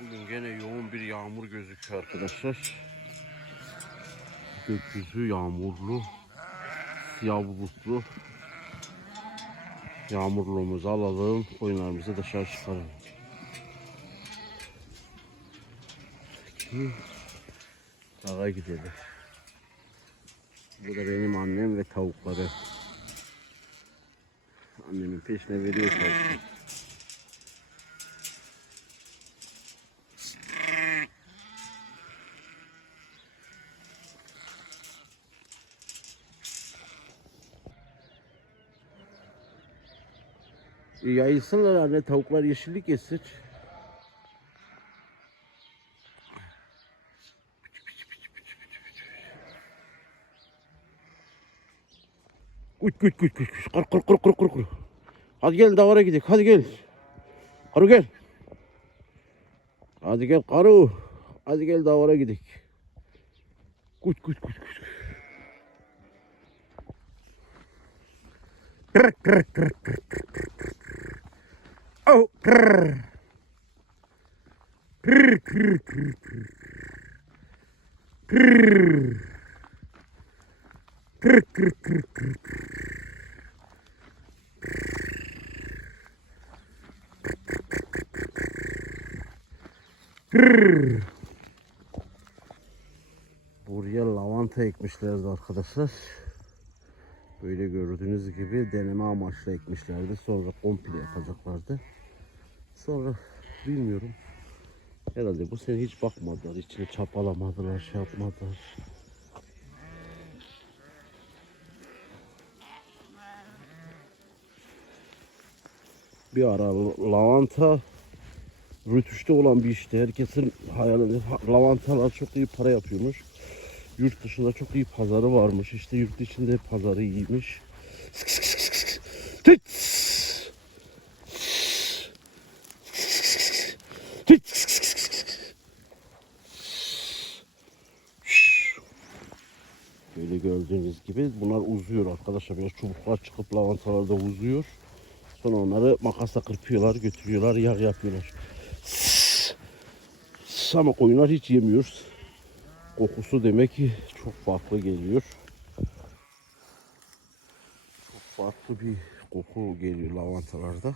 Bugün gene yoğun bir yağmur gözüküyor arkadaşlar. Gökyüzü yağmurlu, siyah bulutlu. Yağmurluğumuzu alalım, koyunlarımızı dışarı çıkaralım. Ki dağa gidelim. Bu da benim annem ve tavukları. Annemin peşine veriyor tavukları. Yayılsınlar anne tavuklar yeşillik yesin. Kuş kuş kuş kuş kuş. Kır kır kır kır kır kır. Hadi gelin davara gidelim. Hadi gel. Karı gel. Hadi gel karı. Hadi gel davara gidelim. Kuş kuş kuş kuş. Kır kır kır kır kır kır kır. Oh kır. Kır kır kır kır. Kır. Kır kır kır kır kır. Kır. Buraya lavanta ekmişlerdi arkadaşlar. Böyle gördüğünüz gibi deneme amaçlı ekmişlerdi. Sonra komple yapacaklardı. Sonra bilmiyorum. Herhalde bu sene hiç bakmadılar. İçine çapalamadılar, şey yapmadılar. Bir ara lavanta rütüşte olan bir işti. Herkesin hayalinde lavantalar çok iyi para yapıyormuş. Yurt dışında çok iyi pazarı varmış. İşte yurt içinde pazarı iyiymiş. Böyle gördüğünüz gibi bunlar uzuyor arkadaşlar. Biraz çubuklar çıkıp lavantalarda uzuyor. Sonra onları makasla kırpıyorlar, götürüyorlar, yağ yapıyorlar. Ama koyunlar hiç yemiyor. Kokusu demek ki çok farklı geliyor. Çok farklı bir koku geliyor lavantalarda.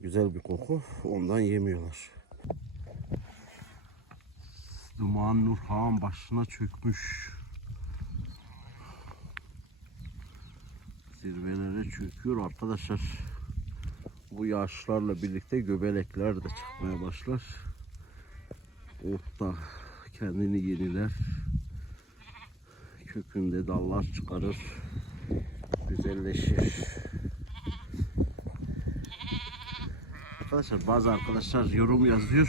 Güzel bir koku. Ondan yemiyorlar. Duman Nurhan başına çökmüş. Zirvelere çöküyor arkadaşlar. Bu yağışlarla birlikte göbelekler de çıkmaya başlar. Ot da kendini yeniler. Kökünde dallar çıkarır. Güzelleşir. Arkadaşlar bazı arkadaşlar yorum yazıyor.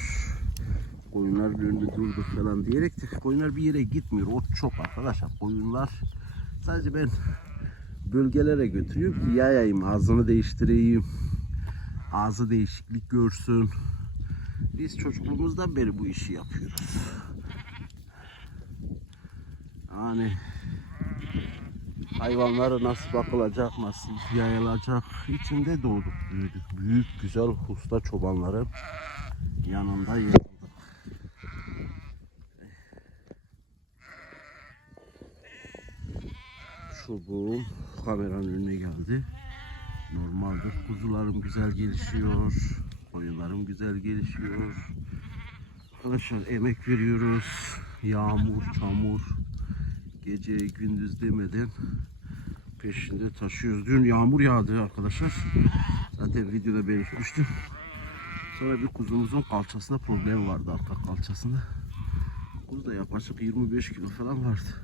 Koyunlar önünde durdu falan diyerek de koyunlar bir yere gitmiyor. Ot çok arkadaşlar. Koyunlar sadece ben bölgelere götürüyorum ki yayayım, ağzını değiştireyim. Ağzı değişiklik görsün. Biz çocukluğumuzdan beri bu işi yapıyoruz. Yani hayvanlara nasıl bakılacak, nasıl yayılacak içinde doğduk, büyüdük. Büyük, güzel, usta çobanların yanında yer aldık. Çubuğum kameranın önüne geldi. Normaldir. Kuzularım güzel gelişiyor. Koyunlarım güzel gelişiyor. Arkadaşlar emek veriyoruz. Yağmur, çamur, gece gündüz demeden peşinde taşıyoruz. Dün yağmur yağdı arkadaşlar. Zaten videoda belirtmiştim. Sonra bir kuzumuzun kalçasında problem vardı arka kalçasında. Kuzu da yaklaşık 25 kilo falan vardı.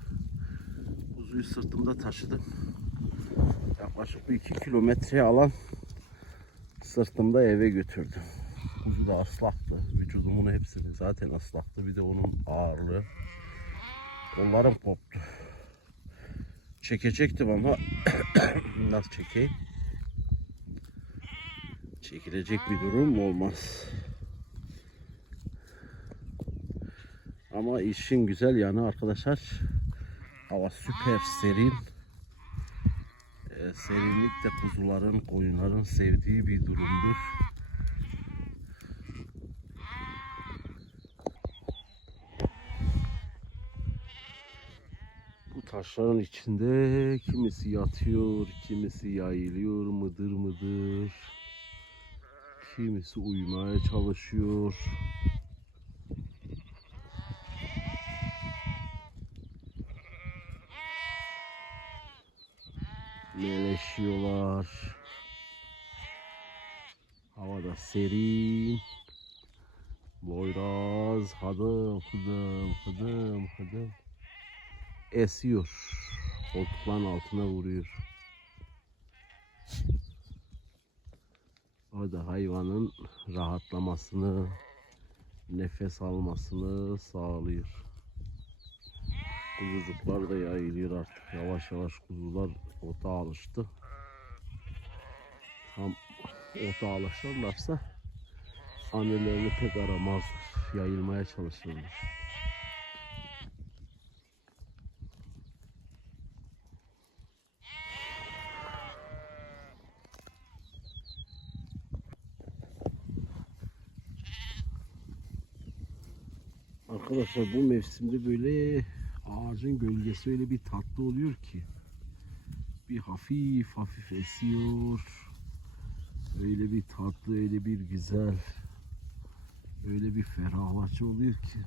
Kuzuyu sırtımda taşıdım. Yaklaşık bir 2 kilometre alan sırtımda eve götürdüm. Kuzu da aslaktı. Vücudumun hepsini zaten aslaktı. Bir de onun ağırlığı. Kollarım koptu. Çekecektim ama nasıl çekeyim? Çekilecek bir durum olmaz. Ama işin güzel yanı arkadaşlar hava süper serin. Ee, serinlik de kuzuların, koyunların sevdiği bir durumdur. Taşların içinde kimisi yatıyor, kimisi yayılıyor mıdır mıdır. Kimisi uyumaya çalışıyor. Meleşiyorlar. Havada serin. Boyraz hadım hıdım hıdım hıdım esiyor. Koltukların altına vuruyor. O hayvanın rahatlamasını, nefes almasını sağlıyor. Kuzucuklar da yayılıyor artık. Yavaş yavaş kuzular ota alıştı. Tam ota alışırlarsa annelerini pek aramazlar. Yayılmaya çalışırlar. Arkadaşlar bu mevsimde böyle ağacın gölgesi öyle bir tatlı oluyor ki. Bir hafif hafif esiyor. Öyle bir tatlı, öyle bir güzel. Öyle bir ferahlatıcı oluyor ki.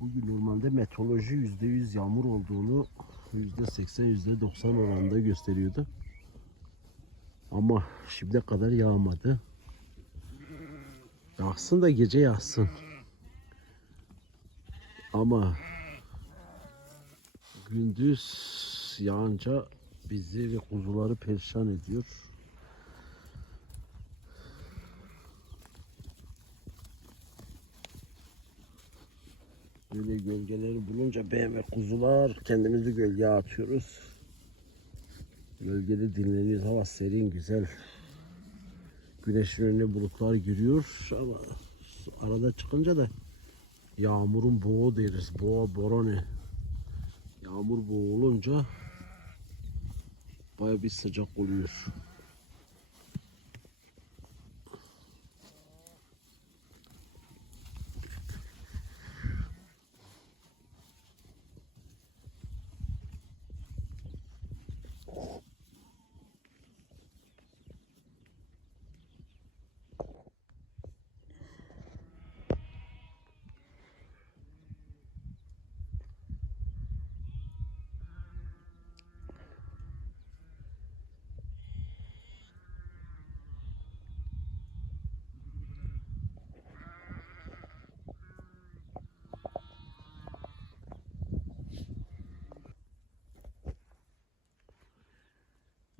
Bugün normalde meteoroloji %100 yağmur olduğunu %80 %90 oranında gösteriyordu. Ama şimdiye kadar yağmadı. Yağsın da gece yağsın. Ama gündüz yağınca bizi ve kuzuları perişan ediyor. Böyle gölgeleri bulunca ben ve kuzular kendimizi gölgeye atıyoruz. Gölgede dinleniyoruz. Hava serin, güzel. Güneşin önüne bulutlar giriyor ama arada çıkınca da yağmurun boğu deriz. Boğa, borane. Yağmur boğulunca baya bir sıcak oluyor.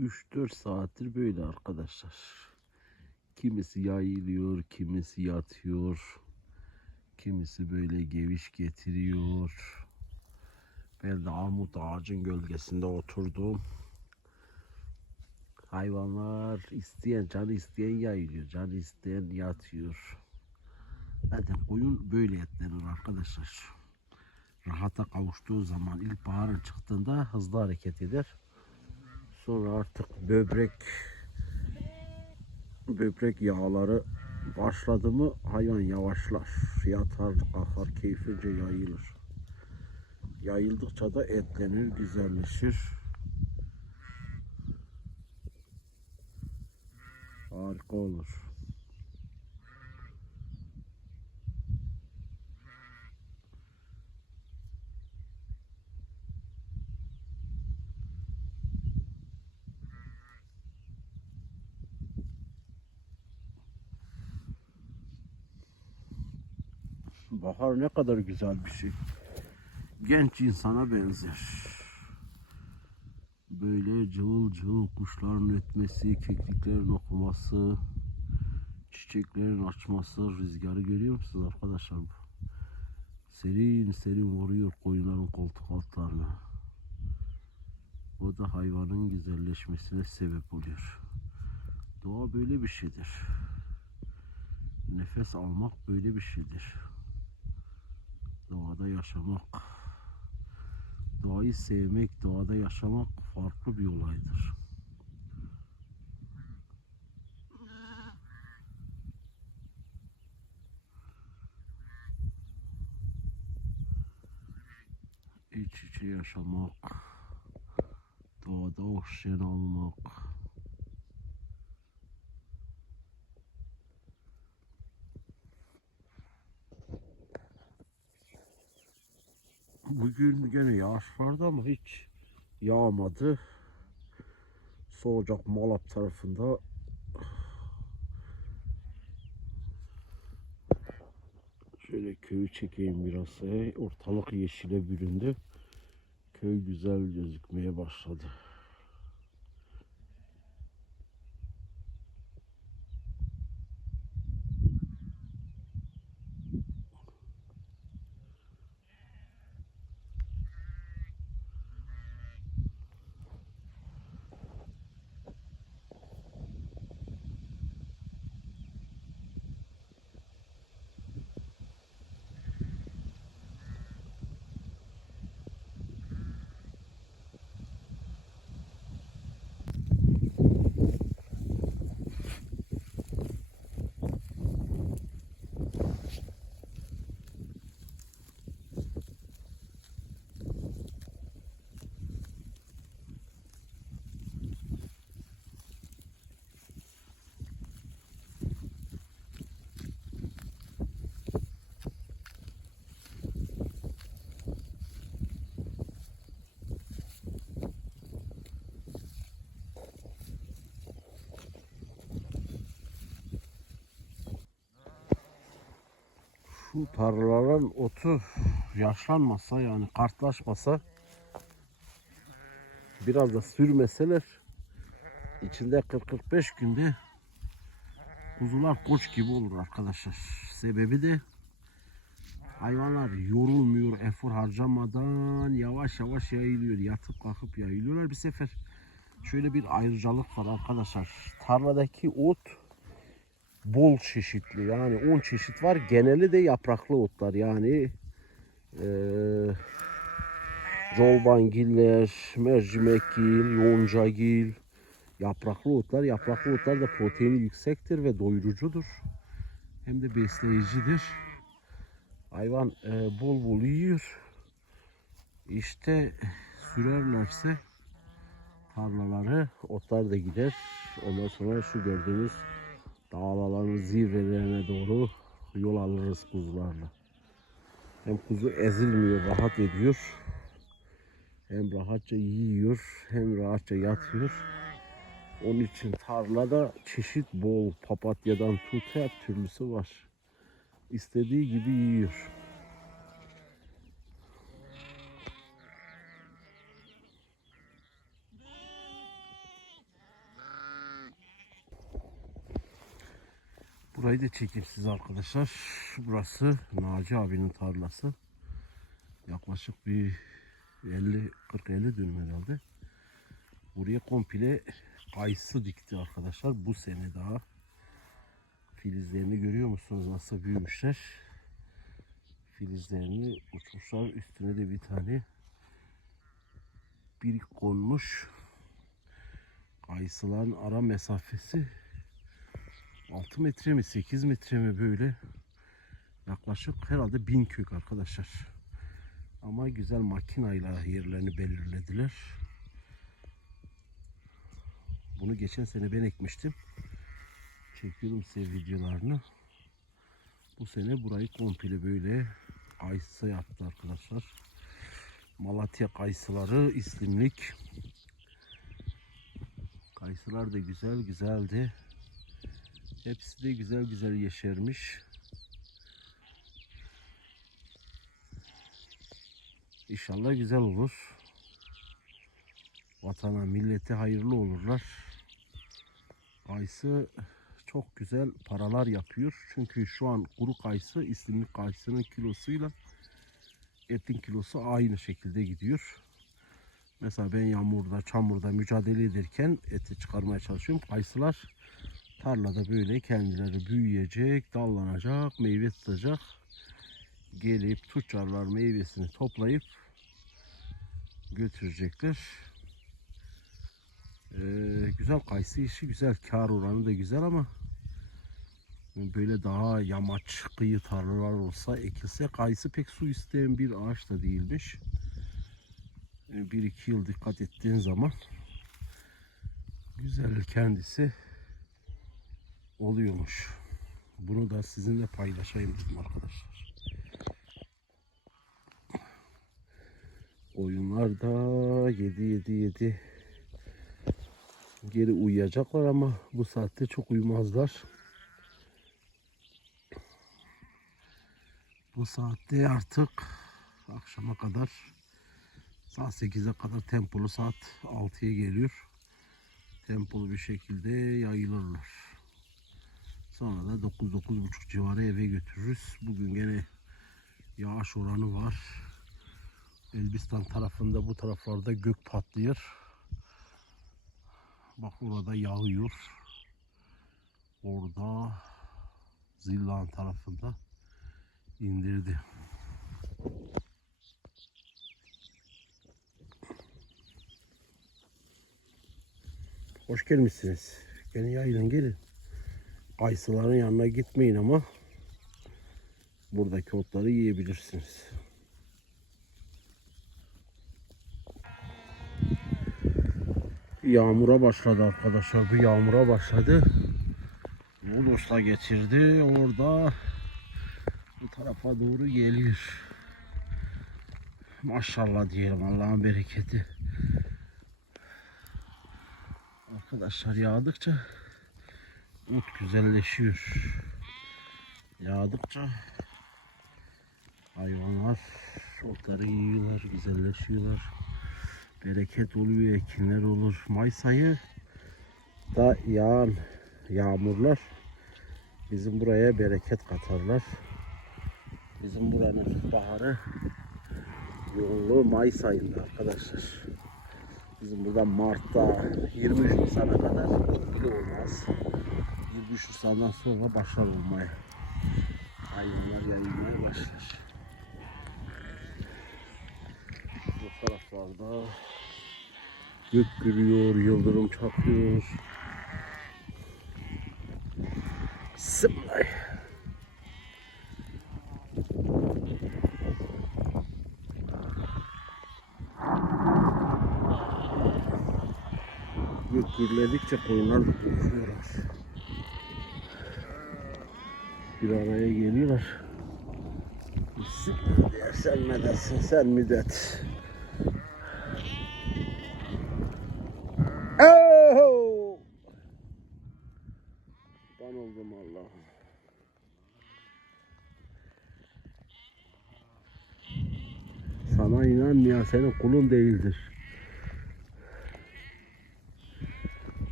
Üç dört saattir böyle arkadaşlar. Kimisi yayılıyor, kimisi yatıyor. Kimisi böyle geviş getiriyor. Ben de armut ağacın gölgesinde oturdum. Hayvanlar isteyen, canı isteyen yayılıyor, canı isteyen yatıyor. Zaten koyun böyle etlenir arkadaşlar. Rahata kavuştuğu zaman ilkbaharın çıktığında hızlı hareket eder. Sonra artık böbrek böbrek yağları başladı mı hayvan yavaşlar. Yatar, kalkar, keyfince yayılır. Yayıldıkça da etlenir, güzelleşir. Harika olur. Bahar ne kadar güzel bir şey. Genç insana benzer. Böyle cıvıl cıvıl kuşların ötmesi, kekliklerin okuması, çiçeklerin açması, rüzgarı görüyor musunuz arkadaşlar? Serin serin vuruyor koyunların koltuk altlarına. O da hayvanın güzelleşmesine sebep oluyor. Doğa böyle bir şeydir. Nefes almak böyle bir şeydir. Doğada yaşamak, doğayı sevmek, doğada yaşamak farklı bir olaydır. iç içe yaşamak, doğada oksijen almak. Bugün gene yağış vardı ama hiç yağmadı. Soğucak Malap tarafında Şöyle köyü çekeyim biraz. Ortalık yeşile büründü. Köy güzel gözükmeye başladı. Şu tarlaların otu yaşlanmasa yani kartlaşmasa biraz da sürmeseler içinde 40-45 günde kuzular koç gibi olur arkadaşlar. Sebebi de hayvanlar yorulmuyor, efor harcamadan yavaş yavaş yayılıyor. Yatıp kalkıp yayılıyorlar. Bir sefer şöyle bir ayrıcalık var arkadaşlar. Tarladaki ot bol çeşitli yani 10 çeşit var. Geneli de yapraklı otlar yani eee rolbangiller, mercimekgil, yoncagil, yapraklı otlar. Yapraklı otlar da proteini yüksektir ve doyurucudur. Hem de besleyicidir. Hayvan eee, bol bol yiyor. İşte sürerlerse tarlaları otlar da gider. Ondan sonra şu gördüğünüz dağların zirvelerine doğru yol alırız kuzularla. Hem kuzu ezilmiyor, rahat ediyor. Hem rahatça yiyor, hem rahatça yatıyor. Onun için tarlada çeşit bol papatyadan tut her türlüsü var. İstediği gibi yiyor. Burayı da çekeyim size arkadaşlar. Burası Naci abinin tarlası. Yaklaşık bir 50 40 50 dönüm herhalde. Buraya komple kayısı dikti arkadaşlar. Bu sene daha. Filizlerini görüyor musunuz nasıl büyümüşler? Filizlerini uçmuşlar. Üstüne de bir tane bir konmuş. Kayısıların ara mesafesi 6 metre mi 8 metre mi böyle yaklaşık herhalde bin kök arkadaşlar. Ama güzel makinayla yerlerini belirlediler. Bunu geçen sene ben ekmiştim. Çekiyorum size videolarını. Bu sene burayı komple böyle kayısı yaptı arkadaşlar. Malatya kayısıları islimlik. Kayısılar da güzel güzeldi. Hepsi de güzel güzel yeşermiş. İnşallah güzel olur. Vatana, millete hayırlı olurlar. Kayısı çok güzel paralar yapıyor. Çünkü şu an kuru kayısı islimlik kayısının kilosuyla etin kilosu aynı şekilde gidiyor. Mesela ben yağmurda, çamurda mücadele ederken eti çıkarmaya çalışıyorum. Kayısılar tarlada böyle kendileri büyüyecek, dallanacak, meyve tutacak. Gelip tüccarlar meyvesini toplayıp götürecekler. Ee, güzel kayısı işi güzel, kar oranı da güzel ama böyle daha yamaç kıyı tarlalar olsa ekilse kayısı pek su isteyen bir ağaç da değilmiş. e, bir iki yıl dikkat ettiğin zaman güzel kendisi oluyormuş. Bunu da sizinle paylaşayım dedim arkadaşlar. Oyunlar da 7 7 7 geri uyuyacaklar ama bu saatte çok uyumazlar. Bu saatte artık akşama kadar saat 8'e kadar tempolu saat 6'ya geliyor. Tempolu bir şekilde yayılırlar. Sonra da 9-9.30 civarı eve götürürüz. Bugün gene yağış oranı var. Elbistan tarafında bu taraflarda gök patlıyor. Bak orada yağıyor. Orada Zillan tarafında indirdi. Hoş gelmişsiniz. Gene yayılın gelin. Kayısıların yanına gitmeyin ama buradaki otları yiyebilirsiniz. Yağmura başladı arkadaşlar. Bu yağmura başladı. Ulos'la getirdi. Orada bu tarafa doğru geliyor. Maşallah diyelim Allah'ın bereketi. Arkadaşlar yağdıkça ot güzelleşiyor. Yağdıkça hayvanlar otları yiyorlar, güzelleşiyorlar. Bereket oluyor, ekinler olur. Mayıs ayı da yağan yağmurlar bizim buraya bereket katarlar. Bizim buranın baharı yoğunluğu Mayıs ayında arkadaşlar. Bizim burada Mart'ta 23 Nisan'a kadar bile olmaz. 23 Nisan'dan sonra başlar olmaya. Hayvanlar yayılmaya başlar. Bu taraflarda gök gürüyor, yıldırım çakıyor. Sıplay. Gök gürledikçe koyunlar da Bir araya geliyorlar. Sen mi dersin, sen mi det? Oh! Ben oldum Allah'ım. Sana inanmayan senin kulun değildir.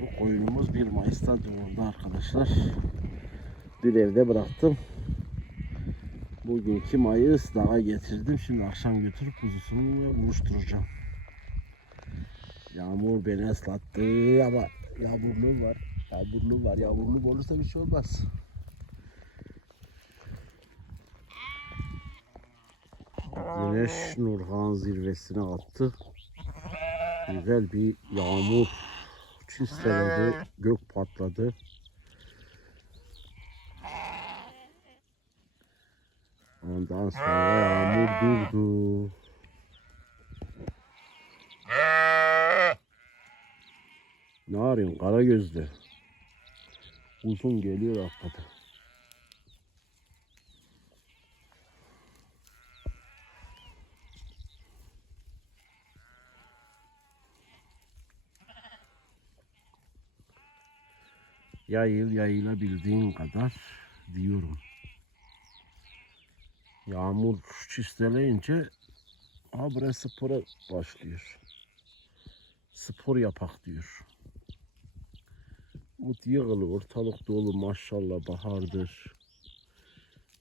Bu koyunumuz 1 Mayıs'ta doğurdu arkadaşlar. Bir evde bıraktım. Bugünkü Mayıs dağa getirdim. Şimdi akşam götürüp kuzusunu buluşturacağım. Yağmur beni ıslattı ama yağmurlu var. Yağmurlu var. Yağmurlu olursa bir şey olmaz. Güneş Nurhan zirvesine attı. Güzel bir yağmur çisteledi. Gök patladı. Ondan sonra yağmur durdu. Ne arıyorsun kara gözlü? Uzun geliyor hakikaten. Yayıl yayılabildiğin kadar diyorum. Yağmur çisteleyince ha burası spora başlıyor. Spor yapak diyor. Mut yığılı ortalık dolu maşallah bahardır.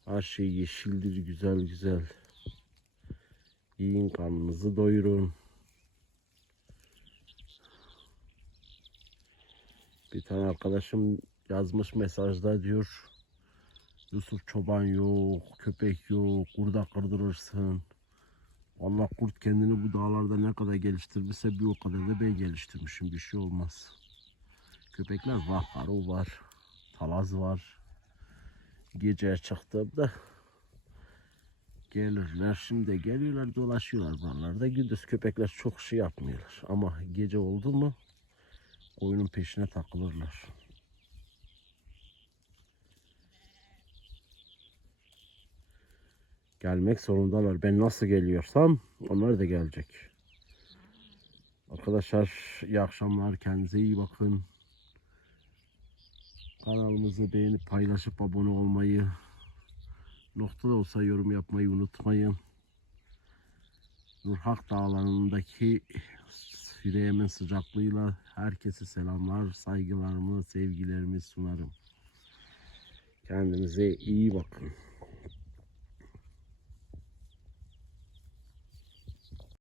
Her şey yeşildir güzel güzel. Yiyin karnınızı doyurun. Bir tane arkadaşım yazmış mesajda diyor. Yusuf çoban yok, köpek yok, kurda kırdırırsın. Allah kurt kendini bu dağlarda ne kadar geliştirmişse bir o kadar da ben geliştirmişim. Bir şey olmaz. Köpekler var, karo var, talaz var. Gece çıktığımda Gelirler şimdi geliyorlar dolaşıyorlar buralarda. Gündüz köpekler çok şey yapmıyorlar. Ama gece oldu mu oyunun peşine takılırlar. Gelmek zorundalar. Ben nasıl geliyorsam onlar da gelecek. Arkadaşlar iyi akşamlar. Kendinize iyi bakın. Kanalımızı beğenip paylaşıp abone olmayı nokta da olsa yorum yapmayı unutmayın. Nurhak Dağları'ndaki yüreğimin sıcaklığıyla herkese selamlar, saygılarımı, sevgilerimi sunarım. Kendinize iyi bakın.